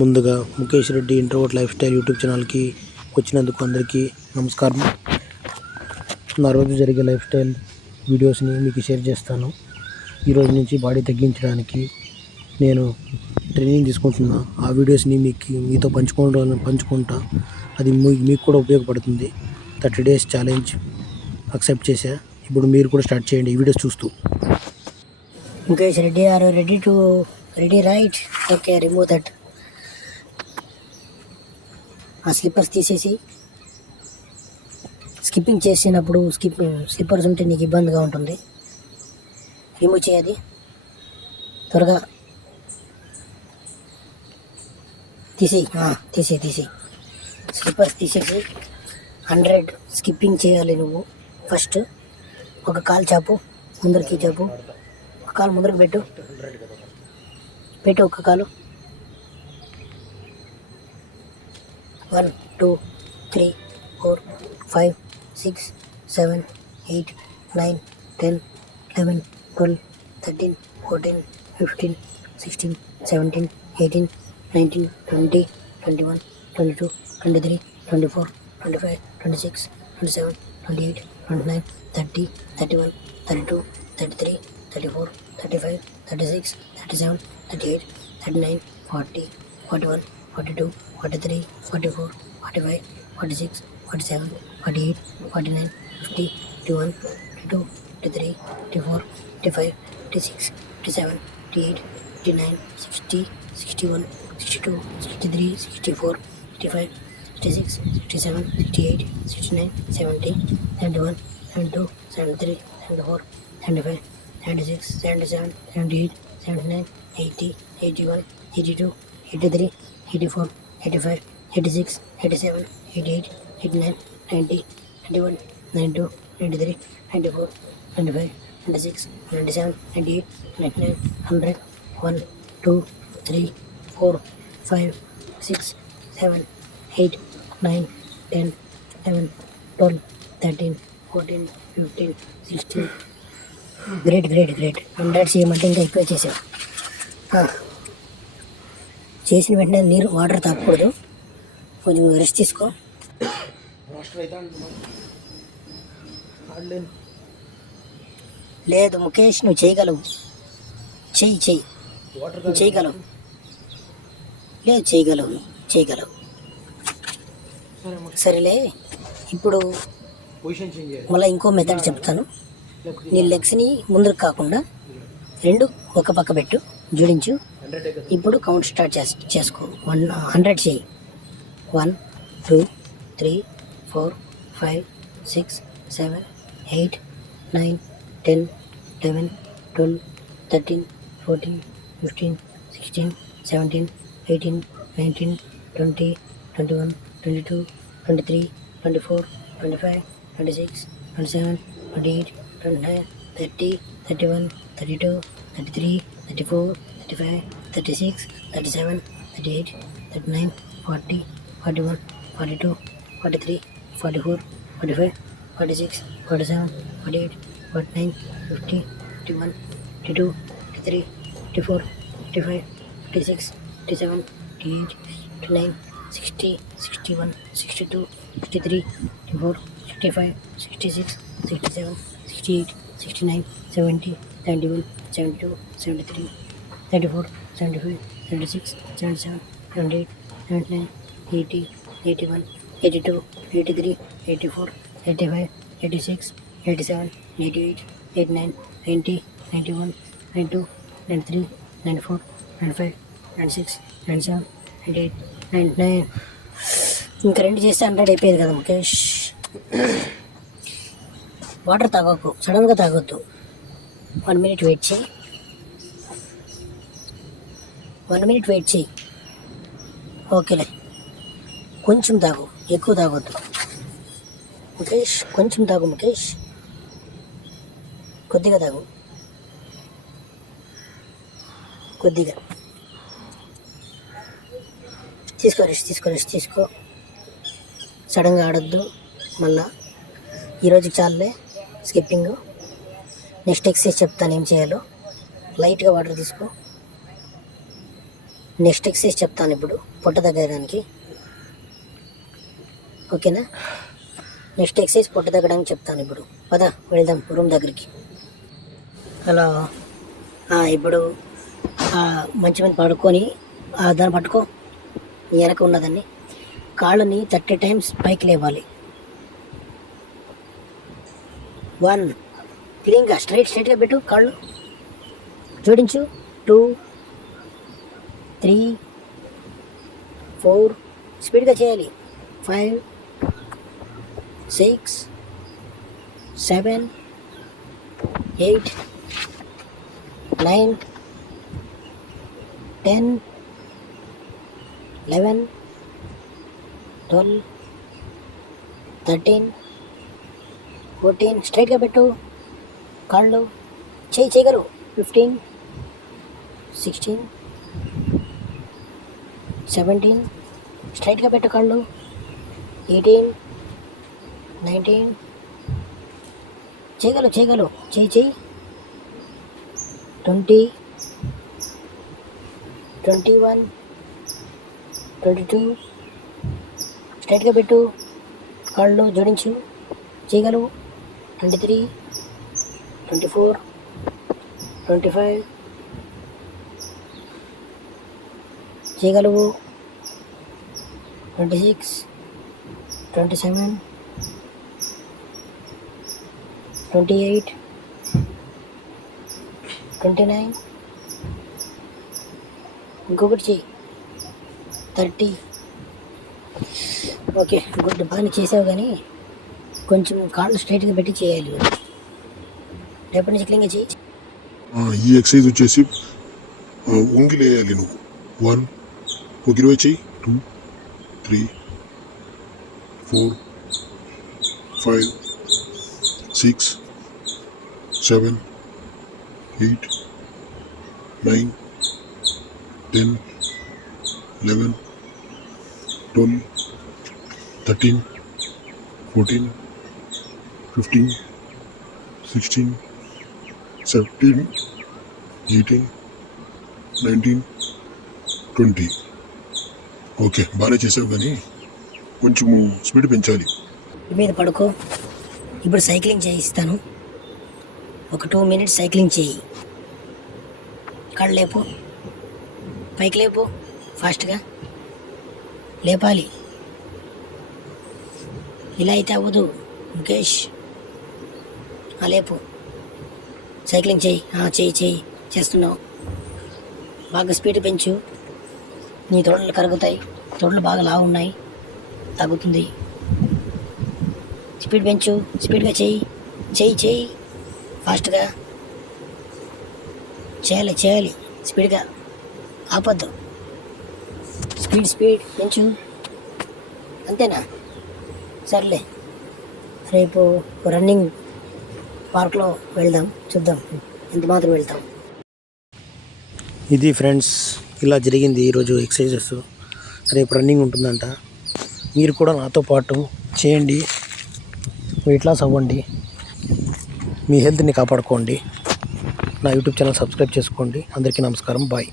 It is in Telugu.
ముందుగా Mukesh Reddy introvert life style YouTube ఛానల్కి వచ్చినందుకు అందరికీ నమస్కారం. నా రోజు జరిగే లైఫ్ స్టైల్ వీడియోస్ని మీకు షేర్ చేస్తాను. ఈరోజు నుంచి బాడీ తగ్గించడానికి నేను ట్రైనింగ్ తీసుకుంటున్నా. ఆ వీడియోస్ని మీతో పంచుకుంటా. అది మీకు కూడా ఉపయోగపడుతుంది. 30 days ఛాలెంజ్ అక్సెప్ట్ చేశా. ఇప్పుడు మీరు కూడా స్టార్ట్ చేయండి ఈ వీడియోస్ చూస్తూ. Mukesh Reddy, are ready right? Okay, remove that. ఆ స్లిప్పర్స్ తీసేసి స్కిప్పింగ్ చేసినప్పుడు స్లిప్పర్స్ ఉంటే నీకు ఇబ్బందిగా ఉంటుంది. రిమూవ్ చేయాలి త్వరగా. తీసేయి స్లిప్పర్స్ తీసేసి 100 స్కిప్పింగ్ చేయాలి. నువ్వు ఫస్ట్ ఒక కాలు చాపు, ముందరికి చాపు. ఒక కాలు ముందరికి పెట్టు ఒక కాలు. 1 2 3 4 5 6 7 8 9 10 11 12 13 14 15 16 17 18 19 20 21 22 23 24 25 26 27 28 29 30 31 32 33 34 35 36 37 38 39 40 41 42 43 44 45 46 47 48 49 50 51 52 53 54 55 56 57 58 59 60 61 62 63 64 65 66 67 68 69 70 71 72 73 74 75 76 77 78 79 80 81 82 83 84 85 86 87 88 89 90 91 92 93 94 95 96 97 98 99 100 1 2 3 4 5 6 7 8 9 10 11 12 13 14 15 16. గ్రేట్. 100 చేయమంటే ఇంకా ఎక్కువ చేసావు. చేసిన వెంటనే నీరు వాటర్ తాగకూడదు, కొంచెం రెస్ట్ తీసుకో. లేదు ముఖేష్, నువ్వు చేయగలవు. చెయ్యి నువ్వు చేయగలవు. లేదు చేయగలవు. సరేలే, ఇప్పుడు మళ్ళీ ఇంకో మెథడ్ చెప్తాను. నీ లెగ్స్ని ముందుకు కాకుండా 2 ఒక పక్క పెట్టు, జోడించు. ఇప్పుడు కౌంట్ స్టార్ట్ చేసుకో. 100 చేయి. 1 2 3 4 5 6 7 8 9 10 11 12 13 14 15 16 17 18 19 20 21 22 23 24 25 26 27 28 29 30 31 32 33 34 35 36 37 38 39 40 41 42 43 44 45 46 47 48 49 50 51 52 53 54 55 56 57 58 59 60 61 62 63 64 65 66 67 68 69 70 71 72 73 74 75 76 77 78 79 80 81 82 83 84 85 86 87 88 89 90 91 92 93 94 95 96 97 98 99. ఇంకా 2 చేస్తే 100 అయిపోయేది కదా ముఖేష్. వాటర్ తాగకు, సడన్గా తాగొద్దు. 1 minute వెయిట్ చేయి. 1 minute వెయిట్ చేయి. ఓకేలే, కొంచెం తాగు, ఎక్కువ తాగొద్దు ముఖేష్. కొంచెం తాగు ముఖేష్, కొద్దిగా తాగు, కొద్దిగా రెస్ట్ తీసుకో. సడన్గా ఆడొద్దు. మళ్ళా ఈరోజుకి చాలులే స్కిప్పింగ్. నెక్స్ట్ ఎక్సర్సైజ్ చెప్తాను ఏం చేయాలో. లైట్గా వాటర్ తీసుకో. నెక్స్ట్ ఎక్సర్సైజ్ చెప్తాను ఇప్పుడు పొట్ట తగ్గడానికి. ఓకేనా? నెక్స్ట్ ఎక్సర్సైజ్ పొట్ట తగ్గడానికి చెప్తాను ఇప్పుడు. పద వెళ్దాం రూమ్ దగ్గరికి. హలో, ఇప్పుడు మంచి మీద పడుకొని దాన్ని పట్టుకో, వెనక ఉన్నదాన్ని కాళ్ళని 30 times పైకి లేవాలి. 1 క్లీన్గా స్ట్రైట్గా పెట్టు, కాళ్ళు జోడించు. 2 3 4 స్పీడ్గా చేయాలి. 5 6 7 8 9 10 11 12 13 14 స్ట్రైట్గా పెట్టు కాళ్ళు. చేయగలవు. 15 16 17 స్ట్రైట్గా పెట్టు కాళ్ళు. 18 19 చేయగలవు. చేయి. 20 21 22 స్ట్రైట్గా పెట్టు కాళ్ళు, జోడించు. చేయగలవు. 23 24 25 చేయగలవు. 26 27 28 29 ఇంకొకటి చెయ్యి. 30. Okay, good. బాగానే చేసావు, కానీ కొంచెం కాళ్ళు స్ట్రైట్గా పెట్టి చేయాలి. రేపటి నుంచి క్లీన్గా చేయి. ఈ ఎక్సర్సైజ్ వచ్చేసి వంగి లేయాలి నువ్వు. 1 ఒక 20 చెయ్యి. 2 3 4 5 6 7 8 9 10 11 12 13 14 15 16 17 18 19 20. ఓకే, బాగానే చేసావు, కానీ కొంచెము స్పీడ్ పెంచాలి. మీద పడుకో. ఇప్పుడు సైక్లింగ్ చేయిస్తాను. ఒక 2 minutes సైక్లింగ్ చేయి. కాళ్ళు లేపు, పైకి లేపు, ఫాస్ట్గా లేపాలి. ఇలా అయితే అవ్వదు ముఖేష్. లేపు, సైక్లింగ్ చేయి. చేయి చేస్తున్నావు. బాగా స్పీడ్ పెంచు. నీ తోడలు కరుగుతాయి. తోడలు బాగా లావు ఉన్నాయి, తగ్గుతుంది. స్పీడ్ పెంచు. స్పీడ్గా చేయి ఫాస్ట్గా చేయాలి. స్పీడ్గా ఆపొద్దు. స్పీడ్ పెంచు. అంతేనా? సర్లే, రేపు రన్నింగ్ పార్క్లో వెళ్దాం. చూద్దాం ఎంత మాత్రం వెళ్తాం. ఇది ఫ్రెండ్స్, ఇలా జరిగింది ఈరోజు ఎక్సర్సైజెస్. రేపు రన్నింగ్ ఉంటుందంట. మీరు కూడా నాతో పాటు చేయండి, వెయిట్ లాస్ అవ్వండి, మీ హెల్త్ని కాపాడుకోండి. నా యూట్యూబ్ ఛానల్ సబ్స్క్రైబ్ చేసుకోండి. అందరికీ నమస్కారం. బాయ్.